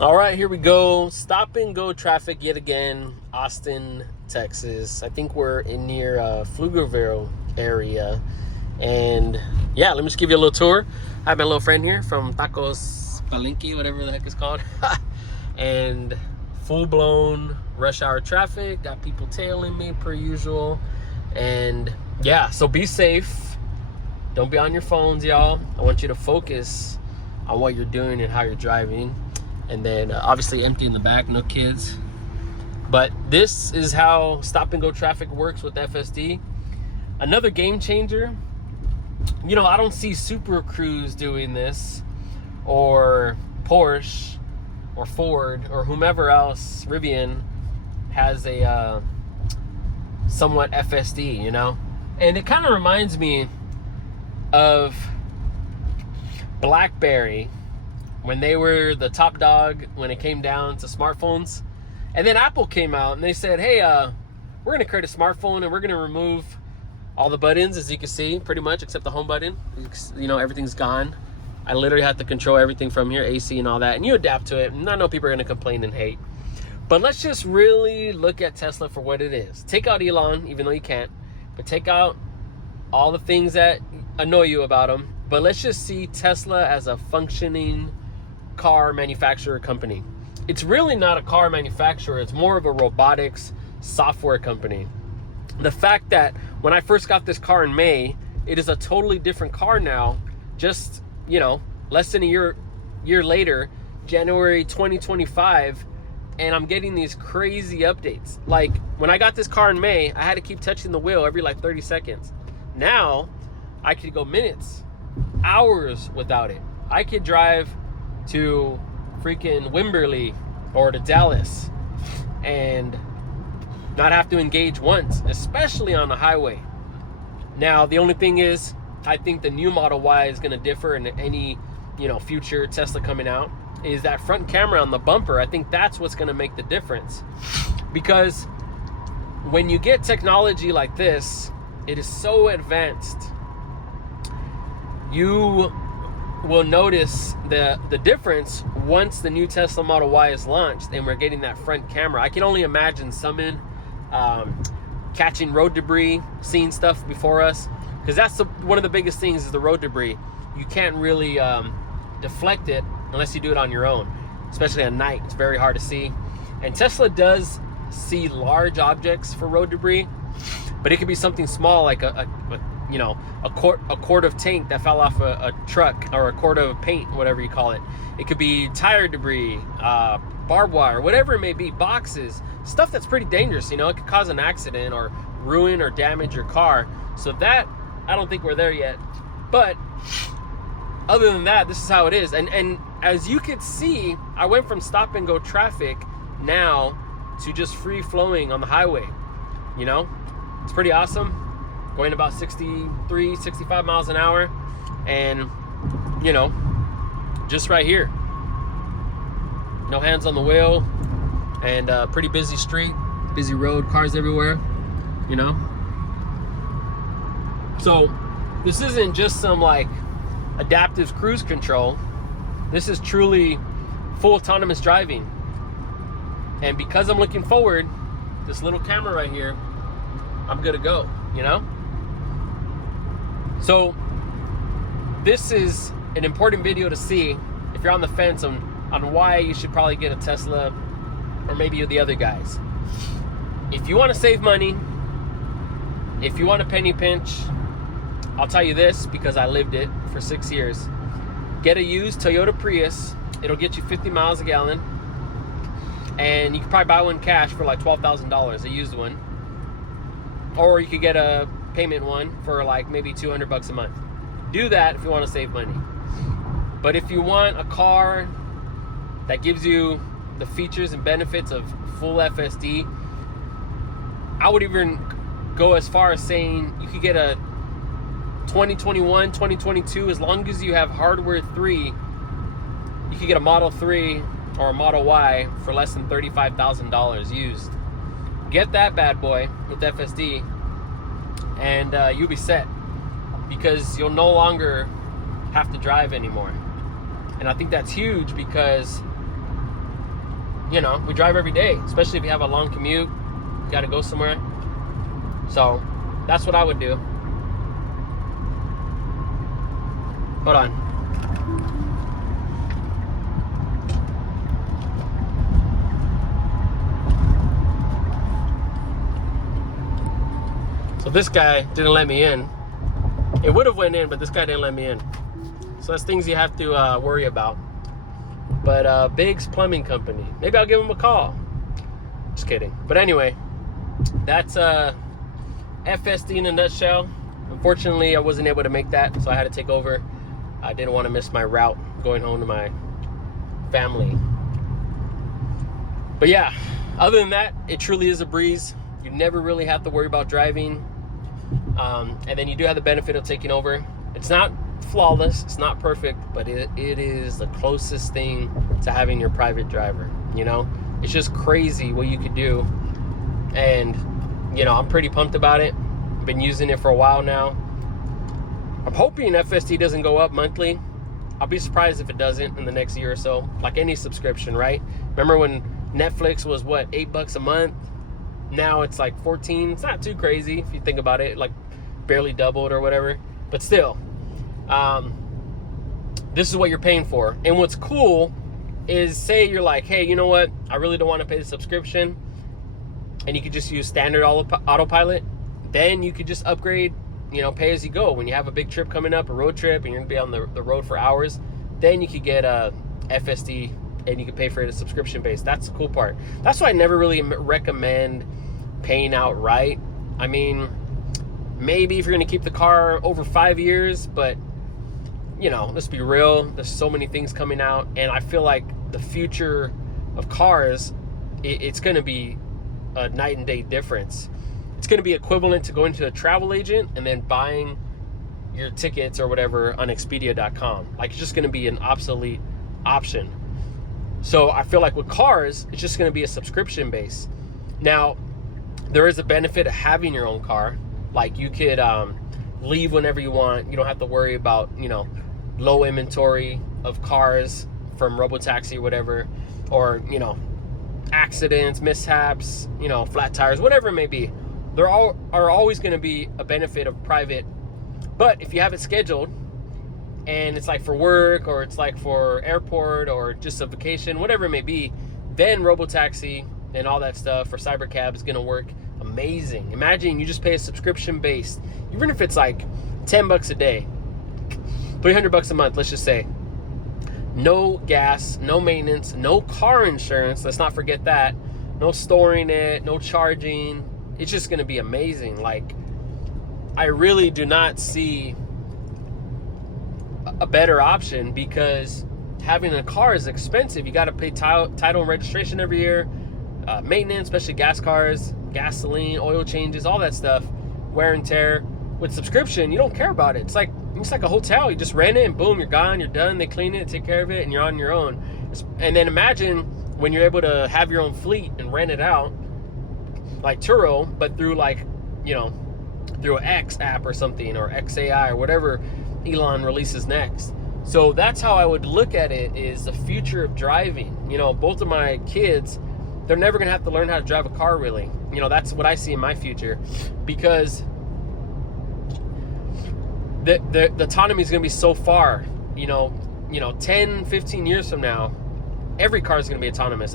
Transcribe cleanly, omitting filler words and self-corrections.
All right, here we go. Stop and go traffic yet again. Austin, Texas. I think we're in near Pflugerville area. And yeah, let me just give you a little tour. I have my little friend here from Tacos Palenque, whatever the heck it's called. And full-blown rush hour traffic. Got people tailing me per usual. And yeah, so be safe. Don't be on your phones, y'all. I want you to focus on what you're doing and how you're driving. And then obviously empty in the back, no kids. But this is how stop and go traffic works with FSD. Another game changer. You know, I don't see Super Cruise doing this, or Porsche, or Ford, or whomever else, Rivian, has a somewhat FSD, you know? And it kind of reminds me of BlackBerry, when they were the top dog when it came down to smartphones. And then Apple came out and they said, hey, we're going to create a smartphone and we're going to remove all the buttons, as you can see, pretty much, except the home button. You know, everything's gone. I literally have to control everything from here, AC and all that. And you adapt to it. And I know people are going to complain and hate. But let's just really look at Tesla for what it is. Take out Elon, even though you can't. But take out all the things that annoy you about him. But let's just see Tesla as a functioning car manufacturer company. It's really not a car manufacturer. It's more of a robotics software company. The fact that when I first got this car in May, it is a totally different car now. Just, you know, less than a year later, January 2025, and I'm getting these crazy updates. Like when I got this car in May, I had to keep touching the wheel every like 30 seconds. Now I could go minutes, hours without it. I could drive to freaking Wimberley or to Dallas and not have to engage once, especially on the highway. Now, the only thing is, I think the new Model Y is going to differ in any, you know, future Tesla coming out, is that front camera on the bumper. I think that's what's going to make the difference. Because when you get technology like this, it is so advanced. You will notice the difference once the new Tesla Model Y is launched and we're getting that front camera. I can only imagine someone catching road debris, seeing stuff before us, because that's one of the biggest things is the road debris. You can't really deflect it unless you do it on your own, especially at night. It's very hard to see. And Tesla does see large objects for road debris, but it could be something small like a quart of tank that fell off a truck, or a quart of paint, whatever you call it. It could be tire debris, barbed wire, whatever it may be, boxes, stuff that's pretty dangerous. You know, it could cause an accident or ruin or damage your car. So that, I don't think we're there yet. But other than that, this is how it is. And as you could see, I went from stop and go traffic now to just free flowing on the highway. You know, it's pretty awesome. Going about 63, 65 miles an hour, and you know, just right here, no hands on the wheel, and pretty busy street, busy road, cars everywhere, you know. So this isn't just some like adaptive cruise control. This is truly full autonomous driving. And because I'm looking forward, this little camera right here, I'm good to go, you know. So this is an important video to see if you're on the fence on why you should probably get a Tesla, or maybe the other guys. If you want to save money, if you want a penny pinch, I'll tell you this because I lived it for 6 years. Get a used Toyota Prius. It'll get you 50 miles a gallon. And you can probably buy one cash for like $12,000, a used one. Or you could get a payment one for like maybe $200 a month. Do that if you want to save money. But if you want a car that gives you the features and benefits of full FSD, I would even go as far as saying you could get a 2021, 2022, as long as you have hardware 3, you could get a Model 3 or a Model Y for less than $35,000 used. Get that bad boy with FSD, and you'll be set, because you'll no longer have to drive anymore. And I think that's huge, because you know, we drive every day, especially if you have a long commute, you got to go somewhere. So that's what I would do. Hold on. So this guy didn't let me in. It would have went in, but this guy didn't let me in. So that's things you have to worry about. But Biggs Plumbing Company. Maybe I'll give him a call. Just kidding. But anyway, that's FSD in a nutshell. Unfortunately, I wasn't able to make that, so I had to take over. I didn't want to miss my route going home to my family. But yeah, other than that, it truly is a breeze. You never really have to worry about driving. And then you do have the benefit of taking over. It's not flawless, it's not perfect, but it is the closest thing to having your private driver. You know, it's just crazy what you could do. And you know, I'm pretty pumped about it. I've been using it for a while now. I'm hoping FSD doesn't go up monthly. I'll be surprised if it doesn't in the next year or so. Like any subscription, right? Remember when Netflix was what, $8 a month? Now it's like 14. It's not too crazy if you think about it, like barely doubled or whatever. But still, this is what you're paying for. And what's cool is, say you're like, hey, you know what? I really don't want to pay the subscription, and you could just use standard autopilot. Then you could just upgrade, you know, pay as you go. When you have a big trip coming up, a road trip, and you're gonna be on the road for hours, then you could get a FSD and you can pay for it as subscription based. That's the cool part. That's why I never really recommend paying outright. I mean, maybe if you're going to keep the car over 5 years, but you know, let's be real, there's so many things coming out, and I feel like the future of cars, it's going to be a night and day difference. It's going to be equivalent to going to a travel agent and then buying your tickets or whatever on Expedia.com. Like, it's just going to be an obsolete option. So I feel like with cars, it's just going to be a subscription base. Now, there is a benefit of having your own car. Like, you could leave whenever you want. You don't have to worry about, you know, low inventory of cars from Robotaxi or whatever, or, you know, accidents, mishaps, you know, flat tires, whatever it may be. There are always going to be a benefit of private. But if you have it scheduled and it's like for work, or it's like for airport, or just a vacation, whatever it may be, then Robotaxi and all that stuff for Cybercab is going to work amazing. Imagine you just pay a subscription based, even if it's like $10 a day, $300 a month, let's just say. No gas, no maintenance, no car insurance. Let's not forget that. No storing it, no charging. It's just going to be amazing. Like, I really do not see a better option, because having a car is expensive. You got to pay title and registration every year, maintenance, especially gas cars, gasoline, oil changes, all that stuff, wear and tear. With subscription, you don't care about it. It's like a hotel. You just rent it and boom, you're gone, you're done. They clean it, take care of it, and you're on your own. And then imagine when you're able to have your own fleet and rent it out, like Turo, but through, like, you know, through an X app or something, or XAI or whatever Elon releases next. So that's how I would look at it, is the future of driving. You know, both of my kids, they're never gonna have to learn how to drive a car, really. You know, that's what I see in my future, because the autonomy is gonna be so far. You know, 10, 15 years from now, every car is gonna be autonomous.